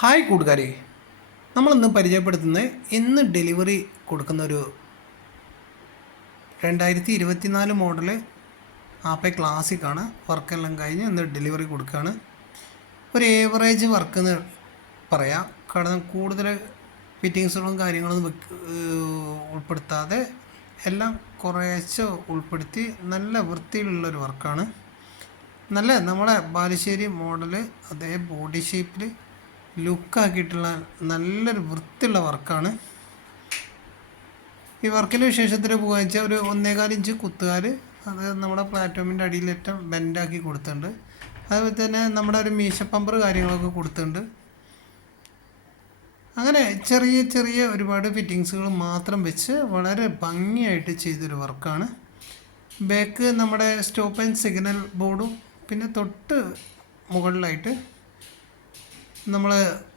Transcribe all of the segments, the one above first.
Hi കൂട്ടുകാരെ. നമ്മളിന്ന് പരിചയപ്പെടുത്തുന്നത് ഇന്ന് ഡെലിവറി കൊടുക്കുന്ന ഒരു രണ്ടായിരത്തി ഇരുപത്തിനാല് മോഡൽ ആപ്പെ ക്ലാസിക്കാണ് വർക്കെല്ലാം കഴിഞ്ഞ് ഇന്ന് ഡെലിവറി കൊടുക്കുകയാണ്. ഒരു ഏവറേജ് വർക്ക് എന്ന് പറയാം. കാരണം കൂടുതൽ ഫിറ്റിങ്സുകളും കാര്യങ്ങളും ഉൾപ്പെടുത്താതെ എല്ലാം കുറേശ്ശെ ഉൾപ്പെടുത്തി നല്ല വൃത്തിയിലുള്ളൊരു വർക്കാണ് നല്ല നമ്മളെ ബാലുശ്ശേരി മോഡൽ അതേ ബോഡി ഷേപ്പിൽ ലുക്കാക്കിയിട്ടുള്ള നല്ലൊരു വൃത്തിയുള്ള വർക്കാണ്. ഈ വർക്കിന്റെ വിശേഷത്തിൽ പോകുക വെച്ചാൽ ഒരു ഒന്നേകാൽ ഇഞ്ച് കുത്തുകാർ അത് നമ്മുടെ പ്ലാറ്റ്ഫോമിന്റെ അടിയിലേറ്റം ബെൻഡാക്കി കൊടുത്തിട്ടുണ്ട്. അതുപോലെ തന്നെ നമ്മുടെ ഒരു മീശപ്പമ്പർ കാര്യങ്ങളൊക്കെ കൊടുത്തിട്ടുണ്ട്. അങ്ങനെ ചെറിയ ചെറിയ ഒരുപാട് ഫിറ്റിങ്സുകൾ മാത്രം വെച്ച് വളരെ ഭംഗിയായിട്ട് ചെയ്തൊരു വർക്കാണ്. ബാക്ക് നമ്മുടെ സ്റ്റോപ്പ് ആൻഡ് സിഗ്നൽ ബോർഡും പിന്നെ തൊട്ട് മുകളിലായിട്ട് നമ്മൾ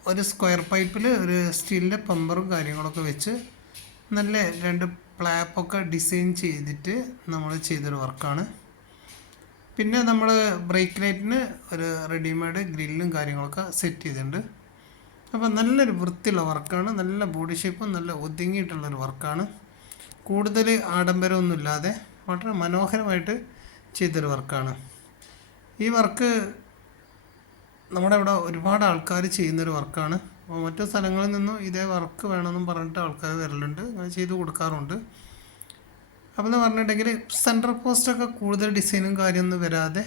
ഒരു സ്ക്വയർ പൈപ്പിൽ ഒരു സ്റ്റീലിന്റെ പമ്പറും കാര്യങ്ങളൊക്കെ വെച്ച് നല്ല രണ്ട് പ്ലാപ്പൊക്കെ ഡിസൈൻ ചെയ്തിട്ട് നമ്മൾ ചെയ്തൊരു വർക്കാണ്. പിന്നെ നമ്മൾ ബ്രേക്ക് ലൈറ്റിന് ഒരു റെഡിമെയ്ഡ് ഗ്രില്ലും കാര്യങ്ങളൊക്കെ സെറ്റ് ചെയ്തിട്ടുണ്ട്. അപ്പോൾ നല്ലൊരു വൃത്തിയുള്ള വർക്കാണ്. നല്ല ബോഡി ഷേപ്പും നല്ല ഒതുങ്ങിയിട്ടുള്ളൊരു വർക്കാണ്. കൂടുതൽ ആഡംബരമൊന്നുമില്ലാതെ വളരെ മനോഹരമായിട്ട് ചെയ്തൊരു വർക്കാണ്. ഈ വർക്ക് നമ്മുടെ ഇവിടെ ഒരുപാട് ആൾക്കാർ ചെയ്യുന്നൊരു വർക്കാണ്. അപ്പോൾ മറ്റു സ്ഥലങ്ങളിൽ നിന്നും ഇതേ വർക്ക് വേണമെന്നും പറഞ്ഞിട്ട് ആൾക്കാർ വരലുണ്ട്. അങ്ങനെ ചെയ്ത് കൊടുക്കാറുണ്ട്. അപ്പോൾ എന്ന് പറഞ്ഞിട്ടുണ്ടെങ്കിൽ സെൻട്രൽ പോസ്റ്റൊക്കെ കൂടുതൽ ഡിസൈനും കാര്യമൊന്നും വരാതെ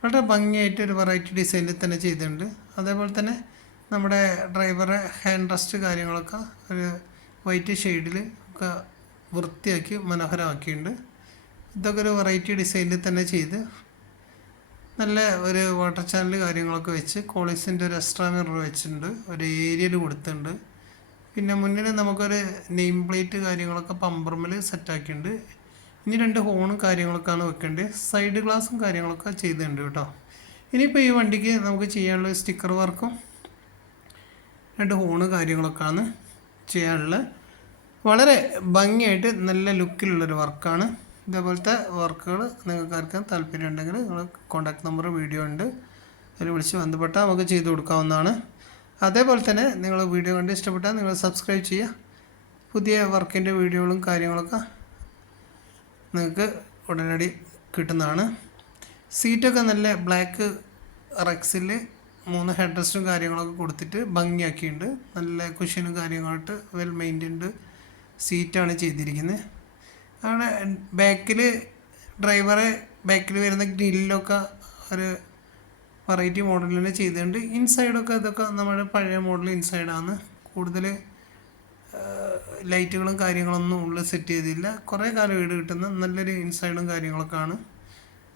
വളരെ ഭംഗിയായിട്ട് ഒരു വെറൈറ്റി ഡിസൈനിൽ തന്നെ ചെയ്തിട്ടുണ്ട്. അതേപോലെ തന്നെ നമ്മുടെ ഡ്രൈവറെ ഹാൻഡ് റെസ്റ്റ് കാര്യങ്ങളൊക്കെ ഒരു വൈറ്റ് ഷെയ്ഡിൽ ഒക്കെ വൃത്തിയാക്കി മനോഹരമാക്കിയിട്ടുണ്ട്. ഇതൊക്കെ ഒരു വെറൈറ്റി ഡിസൈനിൽ തന്നെ ചെയ്ത് നല്ല ഒരു വാട്ടർ ചാനൽ കാര്യങ്ങളൊക്കെ വെച്ച് കോളേജിന്റെ ഒരു എക്സ്ട്രാ മിറർ വെച്ചിട്ടുണ്ട്. ഒരു ഏരിയയിൽ കൊടുത്തിട്ടുണ്ട്. പിന്നെ മുന്നിൽ നമുക്കൊരു നെയിം പ്ലേറ്റ് കാര്യങ്ങളൊക്കെ പമ്പറമ്മിൽ സെറ്റാക്കിയിട്ടുണ്ട് ഇനി രണ്ട് ഹോണും കാര്യങ്ങളൊക്കെയാണ് വെക്കേണ്ടത്. സൈഡ് ഗ്ലാസും കാര്യങ്ങളൊക്കെ ചെയ്തിട്ടുണ്ട് കേട്ടോ. ഇനിയിപ്പോൾ ഈ വണ്ടിക്ക് നമുക്ക് ചെയ്യാനുള്ള സ്റ്റിക്കർ വർക്കും രണ്ട് ഹോണ് കാര്യങ്ങളൊക്കെയാണ് ചെയ്യാനുള്ളത്. വളരെ ഭംഗിയായിട്ട് നല്ല ലുക്കിലുള്ളൊരു വർക്കാണ് ഇതേപോലത്തെ വർക്കുകൾ നിങ്ങൾക്ക് ആർക്കും താല്പര്യം ഉണ്ടെങ്കിൽ നിങ്ങൾ കോൺടാക്ട് നമ്പർ വീഡിയോ ഉണ്ട്. അതിൽ വിളിച്ച് ബന്ധപ്പെട്ടാൽ നമുക്ക് ചെയ്തു കൊടുക്കാവുന്നതാണ്. അതേപോലെ തന്നെ നിങ്ങൾ വീഡിയോ കണ്ട് ഇഷ്ടപ്പെട്ടാൽ നിങ്ങൾ സബ്സ്ക്രൈബ് ചെയ്യുക. പുതിയ വർക്കിന്റെ വീഡിയോകളും കാര്യങ്ങളൊക്കെ നിങ്ങൾക്ക് ഉടനടി കിട്ടുന്നതാണ്. സീറ്റൊക്കെ നല്ല ബ്ലാക്ക് റെക്സിൽ മൂന്ന് ഹെഡ് റെസ്റ്റും കാര്യങ്ങളൊക്കെ കൊടുത്തിട്ട് ഭംഗിയാക്കിയിട്ടുണ്ട്. നല്ല കുഷ്യനും കാര്യങ്ങളായിട്ട് വെൽ മെയിന്റൈൻഡ് സീറ്റാണ് ചെയ്തിരിക്കുന്നത്. അവിടെ ബാക്കിൽ ഡ്രൈവറെ ബാക്കിൽ വരുന്ന ഗ്രില്ലൊക്കെ ഒരു വെറൈറ്റി മോഡലിൽ ചെയ്തിട്ടുണ്ട്. ഇൻസൈഡൊക്കെ ഇതൊക്കെ നമ്മുടെ പഴയ മോഡൽ ഇൻസൈഡാണ് കൂടുതൽ ലൈറ്റുകളും കാര്യങ്ങളൊന്നും ഉള്ളിൽ സെറ്റ് ചെയ്തില്ല. കുറേ കാലം വീട് കിട്ടുന്ന നല്ലൊരു ഇൻസൈഡും കാര്യങ്ങളൊക്കെ ആണ്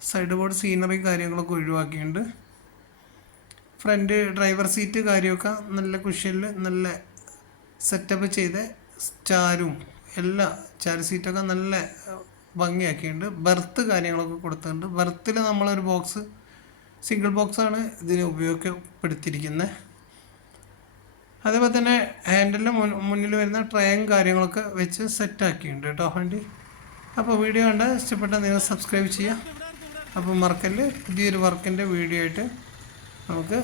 സൈഡ് ബോർഡ് സീനറി കാര്യങ്ങളൊക്കെ ഒഴിവാക്കിയിട്ടുണ്ട്. ഫ്രണ്ട് ഡ്രൈവർ സീറ്റ് കാര്യമൊക്കെ നല്ല കുഷ്യനിൽ നല്ല സെറ്റപ്പ് ചെയ്ത ചാരും എല്ലാ ചാരു സീറ്റൊക്കെ നല്ല ഭംഗിയാക്കിയിട്ടുണ്ട്. ബർത്ത് കാര്യങ്ങളൊക്കെ കൊടുത്തിട്ടുണ്ട്. ബർത്തിൽ നമ്മളൊരു ബോക്സ് സിംഗിൾ ബോക്സാണ് ഇതിന് ഉപയോഗപ്പെടുത്തിയിരിക്കുന്നത് അതേപോലെ തന്നെ ഹാൻഡലിന്റെ മുന്നിൽ വരുന്ന ട്രയും കാര്യങ്ങളൊക്കെ വെച്ച് സെറ്റാക്കിയിട്ടുണ്ട് കേട്ടോ വണ്ടി. അപ്പോൾ വീഡിയോ കണ്ട് ഇഷ്ടപ്പെട്ട നിങ്ങൾ സബ്സ്ക്രൈബ് ചെയ്യുക അപ്പോൾ മറക്കൽ പുതിയൊരു വർക്കിന്റെ വീഡിയോ ആയിട്ട് നമുക്ക്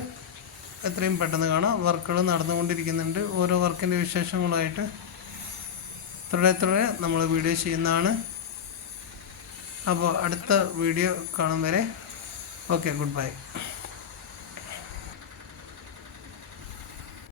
എത്രയും പെട്ടെന്ന് കാണാം. വർക്കുകൾ നടന്നുകൊണ്ടിരിക്കുന്നുണ്ട്. ഓരോ വർക്കിന്റെ വിശേഷങ്ങളായിട്ട് തുടരെ തുടരെ നമ്മൾ വീഡിയോ ചെയ്യുന്നതാണ്. അപ്പോൾ അടുത്ത വീഡിയോ കാണും വരെ. Okay good bye